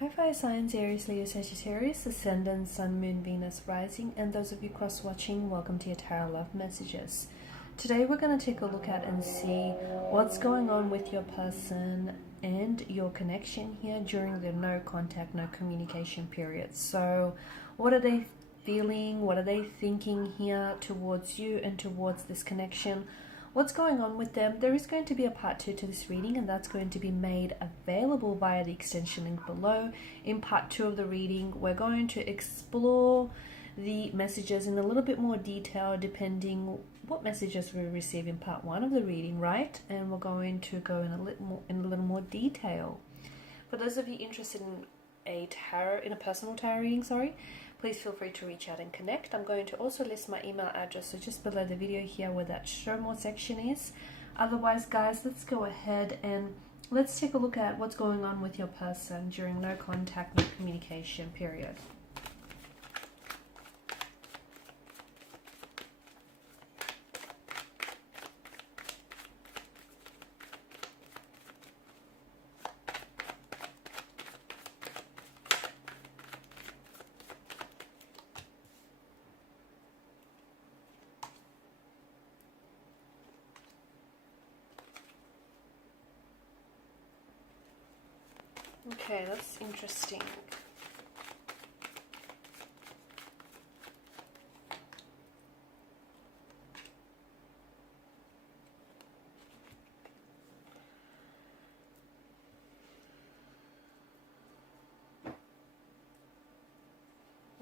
Hi fire signs, Aries, Leo, Sagittarius, Ascendant, Sun, Moon, Venus, Rising, and those of you cross-watching, welcome to your Tarot Love Messages. Today we're going to take a look at and see what's going on with your person and your connection here during the no contact, no communication period. So what are they feeling? What are they thinking here towards you and towards this connection? What's going on with them? There is going to be a part 2 to this reading, and that's going to be made available via the extension link below. In part 2 of the reading, we're going to explore the messages in a little bit more detail depending what messages we receive in part 1 of the reading, right? And we're going to go in a little more detail. For those of you interested in a personal tarot reading, please feel free to reach out and connect. I'm going to also list my email address, so just below the video here where that show more section is. Otherwise, guys, let's go ahead and let's take a look at what's going on with your person during no contact, no communication period. Okay, that's interesting.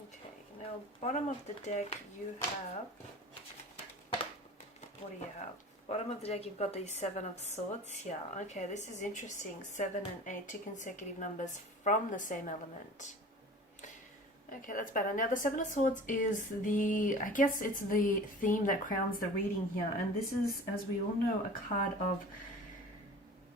Okay, now bottom of the deck you have, what do you have? Bottom of the deck, you've got the 7 of Swords here. Okay, this is interesting. 7 and 8, 2 consecutive numbers from the same element. Okay, that's better. Now, the 7 of Swords is I guess it's the theme that crowns the reading here. And this is, as we all know, a card of,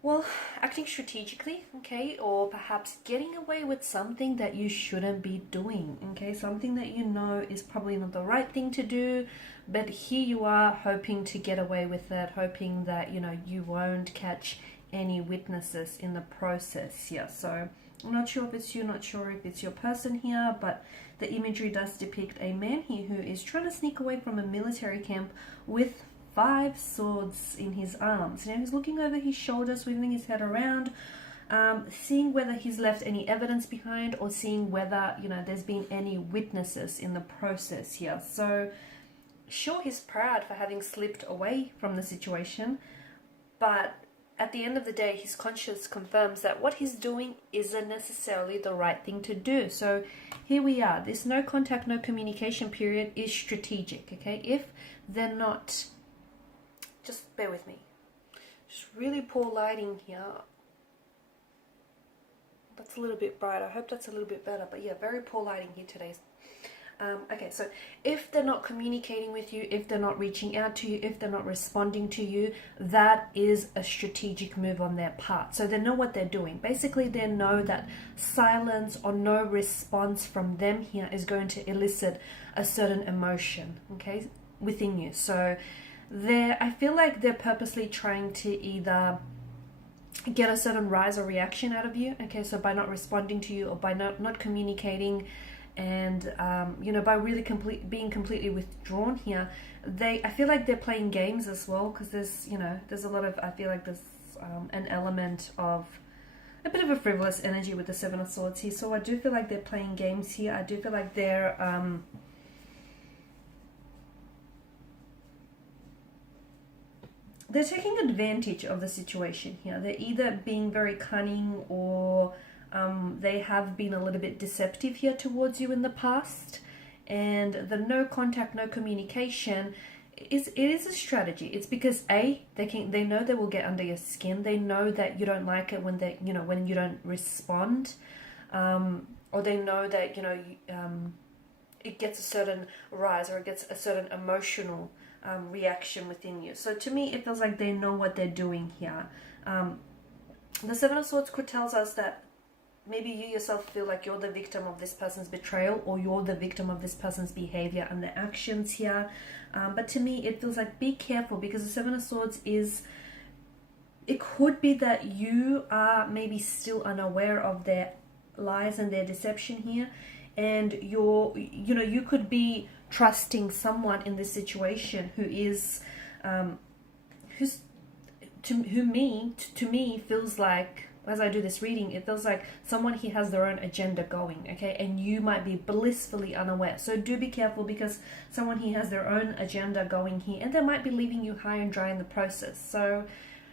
well, acting strategically, okay? Or perhaps getting away with something that you shouldn't be doing, okay? Something that you know is probably not the right thing to do, but here you are hoping to get away with it, hoping that, you know, you won't catch any witnesses in the process here. So I'm not sure if it's you, not sure if it's your person here, but the imagery does depict a man here who is trying to sneak away from a military camp with 5 swords in his arms. Now he's looking over his shoulder, swiveling his head around, seeing whether he's left any evidence behind or seeing whether, you know, there's been any witnesses in the process here. So sure, he's proud for having slipped away from the situation, but at the end of the day, his conscience confirms that what he's doing isn't necessarily the right thing to do. So here we are. This no contact, no communication period is strategic, okay? If they're not, just bear with me. Just really poor lighting here. That's a little bit bright. I hope that's a little bit better. But yeah, very poor lighting here today. Okay, so if they're not communicating with you, if they're not reaching out to you, if they're not responding to you, that is a strategic move on their part. So they know what they're doing. Basically, they know that silence or no response from them here is going to elicit a certain emotion, okay, within you. So I feel like they're purposely trying to either get a certain rise or reaction out of you, okay, so by not responding to you or by not communicating, and you know, by really being completely withdrawn here, I feel like they're playing games as well, because there's, you know, there's a lot of, I feel like there's an element of a bit of a frivolous energy with the 7 of Swords here. So I do feel like they're playing games here. I do feel like they're taking advantage of the situation here. They're either being very cunning or they have been a little bit deceptive here towards you in the past. And the no contact, no communication, it is a strategy. It's because they know they will get under your skin. They know that you don't like it when when you don't respond, or they know that, you know, it gets a certain rise or it gets a certain emotional reaction within you. So to me, it feels like they know what they're doing here. The 7 of Swords tells us that maybe you yourself feel like you're the victim of this person's betrayal, or you're the victim of this person's behavior and their actions here. But to me, it feels like be careful, because the 7 of Swords is, it could be that you are maybe still unaware of their lies and their deception here, and you could be trusting someone in this situation who is to me feels like, as I do this reading, it feels like someone here has their own agenda going, okay, and you might be blissfully unaware. So do be careful, because someone here has their own agenda going here, and they might be leaving you high and dry in the process. So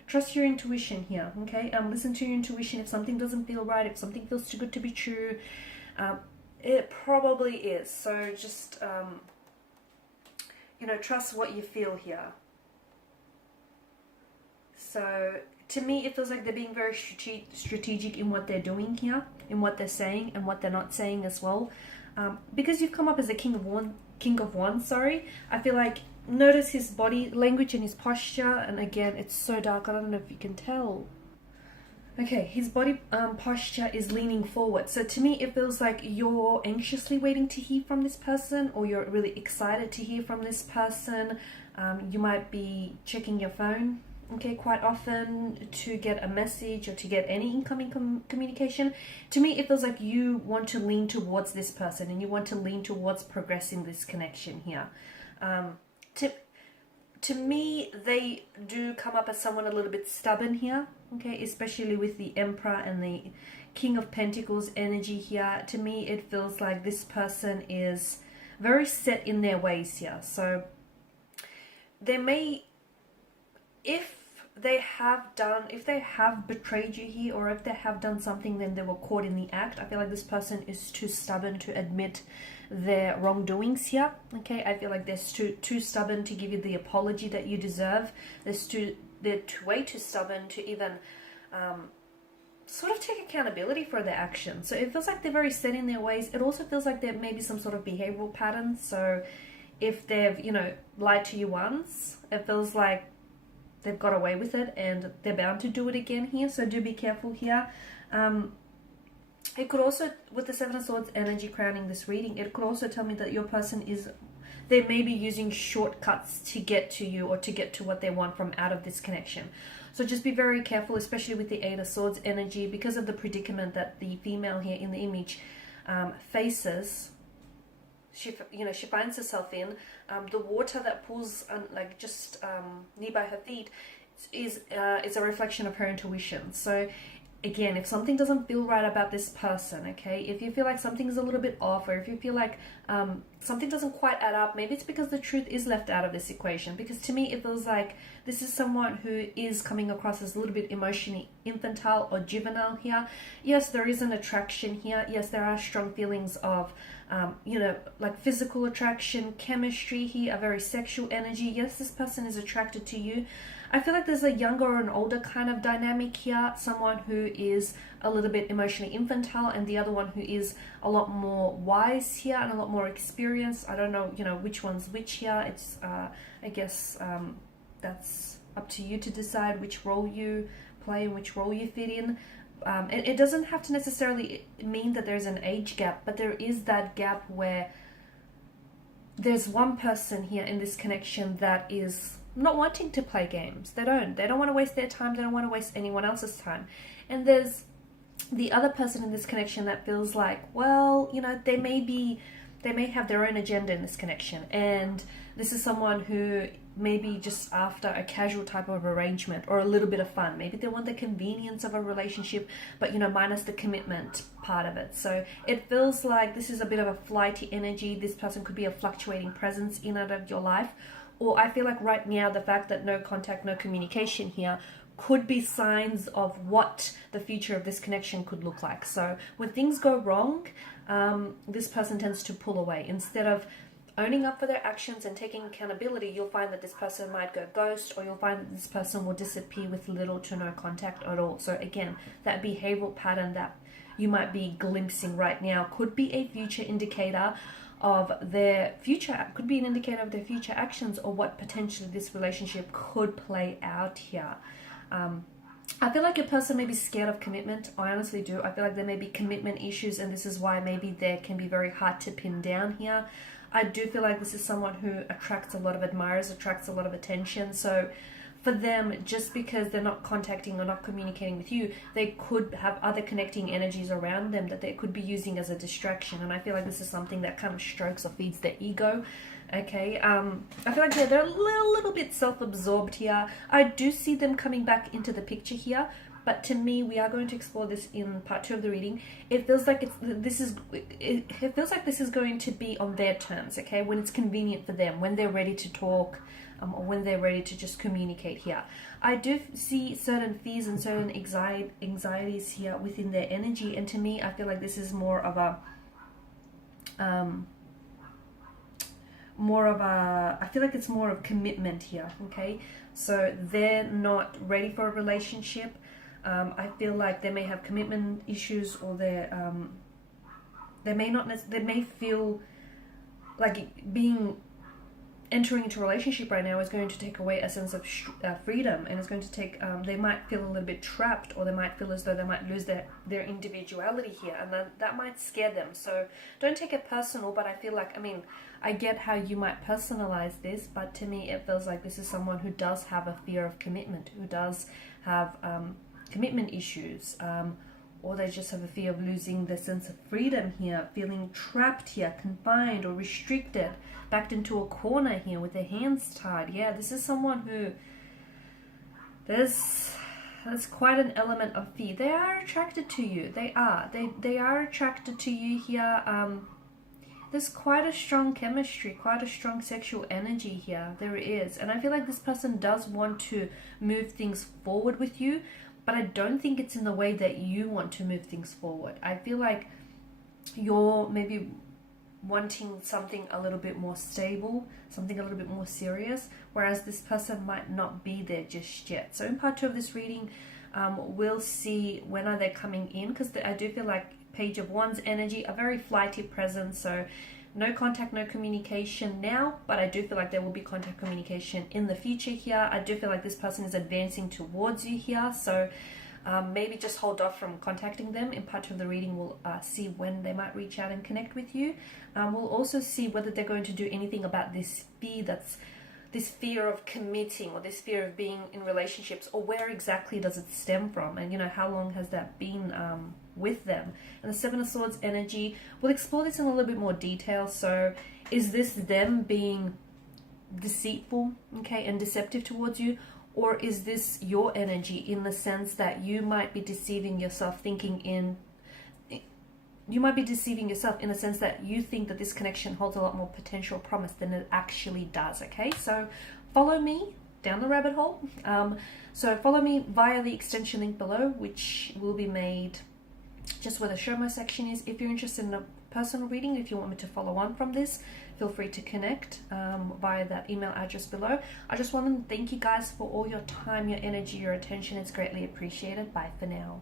trust your intuition here, okay? Listen to your intuition. If something doesn't feel right, if something feels too good to be true, it probably is. So just trust what you feel here. So to me, it feels like they're being very strategic in what they're doing here, in what they're saying and what they're not saying as well. Because you've come up as a king of wands, I feel like, notice his body language and his posture. And again, it's so dark, I don't know if you can tell. Okay, his body posture is leaning forward. So to me, it feels like you're anxiously waiting to hear from this person, or you're really excited to hear from this person. You might be checking your phone, okay, quite often to get a message or to get any incoming communication. To me, it feels like you want to lean towards this person, and you want to lean towards progressing this connection here. To me, they do come up as someone a little bit stubborn here, okay, especially with the Emperor and the King of Pentacles energy here. To me, it feels like this person is very set in their ways here. So they may, if they have betrayed you here, or if they have done something, then they were caught in the act. I feel like this person is too stubborn to admit their wrongdoings here, okay? I feel like they're too stubborn to give you the apology that you deserve. They're way too stubborn to even sort of take accountability for their actions. So it feels like they're very set in their ways. It also feels like there may be some sort of behavioral pattern. So if they've lied to you once, it feels like they've got away with it, and they're bound to do it again here. So do be careful here. It could also, with the Seven of Swords energy crowning this reading, it could also tell me that your person they may be using shortcuts to get to you, or to get to what they want from out of this connection. So just be very careful, especially with the Eight of Swords energy, because of the predicament that the female here in the image faces. She finds herself in. The water that pools just nearby her feet is a reflection of her intuition. So again, if something doesn't feel right about this person, okay, if you feel like something's a little bit off, or if you feel like something doesn't quite add up, maybe it's because the truth is left out of this equation. Because to me, it feels like this is someone who is coming across as a little bit emotionally infantile or juvenile here. Yes, there is an attraction here. Yes, there are strong feelings of like physical attraction, chemistry here, a very sexual energy. Yes, this person is attracted to you. I feel like there's a younger or an older kind of dynamic here. Someone who is a little bit emotionally infantile, and the other one who is a lot more wise here and a lot more experienced. I don't know, which one's which here. It's, I guess, that's up to you to decide which role you play and which role you fit in. It doesn't have to necessarily mean that there's an age gap, but there is that gap where there's one person here in this connection that is not wanting to play games. They don't want to waste their time. They don't want to waste anyone else's time. And there's the other person in this connection that feels like, well, they may have their own agenda in this connection. And this is someone who may be just after a casual type of arrangement, or a little bit of fun. Maybe they want the convenience of a relationship, but minus the commitment part of it. So it feels like this is a bit of a flighty energy. This person could be a fluctuating presence in and out of your life. Or I feel like right now, the fact that no contact, no communication here could be signs of what the future of this connection could look like. So when things go wrong, this person tends to pull away. Instead of owning up for their actions and taking accountability, you'll find that this person might go ghost, or you'll find that this person will disappear with little to no contact at all. So again, that behavioral pattern that you might be glimpsing right now could be a future indicator of their future, could be an indicator of their future actions, or what potentially this relationship could play out here. I feel like a person may be scared of commitment. I honestly do. I feel like there may be commitment issues, and this is why maybe they can be very hard to pin down here. I do feel like this is someone who attracts a lot of admirers, attracts a lot of attention. So for them, just because they're not contacting or not communicating with you, they could have other connecting energies around them that they could be using as a distraction. And I feel like this is something that kind of strokes or feeds their ego. Okay, I feel like they're a little bit self-absorbed here. I do see them coming back into the picture here, but to me, we are going to explore this in part 2 of the reading. It feels like it feels like this is going to be on their terms, okay, when it's convenient for them, when they're ready to talk, or when they're ready to just communicate here. I do see certain fears and certain anxieties here within their energy, and to me, I feel like this is more of a I feel like it's more of commitment here, okay? So they're not ready for a relationship. I feel like they may have commitment issues, or they may feel like entering into a relationship right now is going to take away a sense of freedom, and it's going to take, they might feel a little bit trapped, or they might feel as though they might lose their individuality here, and that might scare them. So don't take it personal, but I feel like, I get how you might personalize this, but to me it feels like this is someone who does have a fear of commitment, who does have commitment issues, or they just have a fear of losing their sense of freedom here, feeling trapped here, confined or restricted, backed into a corner here with their hands tied. Yeah, this is someone who, there's quite an element of fear. They are attracted to you. They are attracted to you here. There's quite a strong chemistry, quite a strong sexual energy here. There is. And I feel like this person does want to move things forward with you, but I don't think it's in the way that you want to move things forward. I feel like you're maybe wanting something a little bit more stable, something a little bit more serious, whereas this person might not be there just yet. So in part 2 of this reading, we'll see when are they coming in, because I do feel like Page of Wands energy, a very flighty presence, so no contact, no communication now, but I do feel like there will be contact, communication in the future here. I do feel like this person is advancing towards you here, so maybe just hold off from contacting them. In part 2 of the reading, we'll see when they might reach out and connect with you. We'll also see whether they're going to do anything about this fear of committing, or this fear of being in relationships, or where exactly does it stem from, and how long has that been with them. And the Seven of Swords energy, we'll explore this in a little bit more detail. So is this them being deceitful, okay, and deceptive towards you, or is this your energy, in the sense that you might be deceiving yourself, you might be deceiving yourself in the sense that you think that this connection holds a lot more potential promise than it actually does, okay? So follow me down the rabbit hole. So follow me via the extension link below, which will be made just where the show my section is. If you're interested in a personal reading, if you want me to follow on from this, feel free to connect via that email address below. I just want to thank you guys for all your time, your energy, your attention. It's greatly appreciated. Bye for now.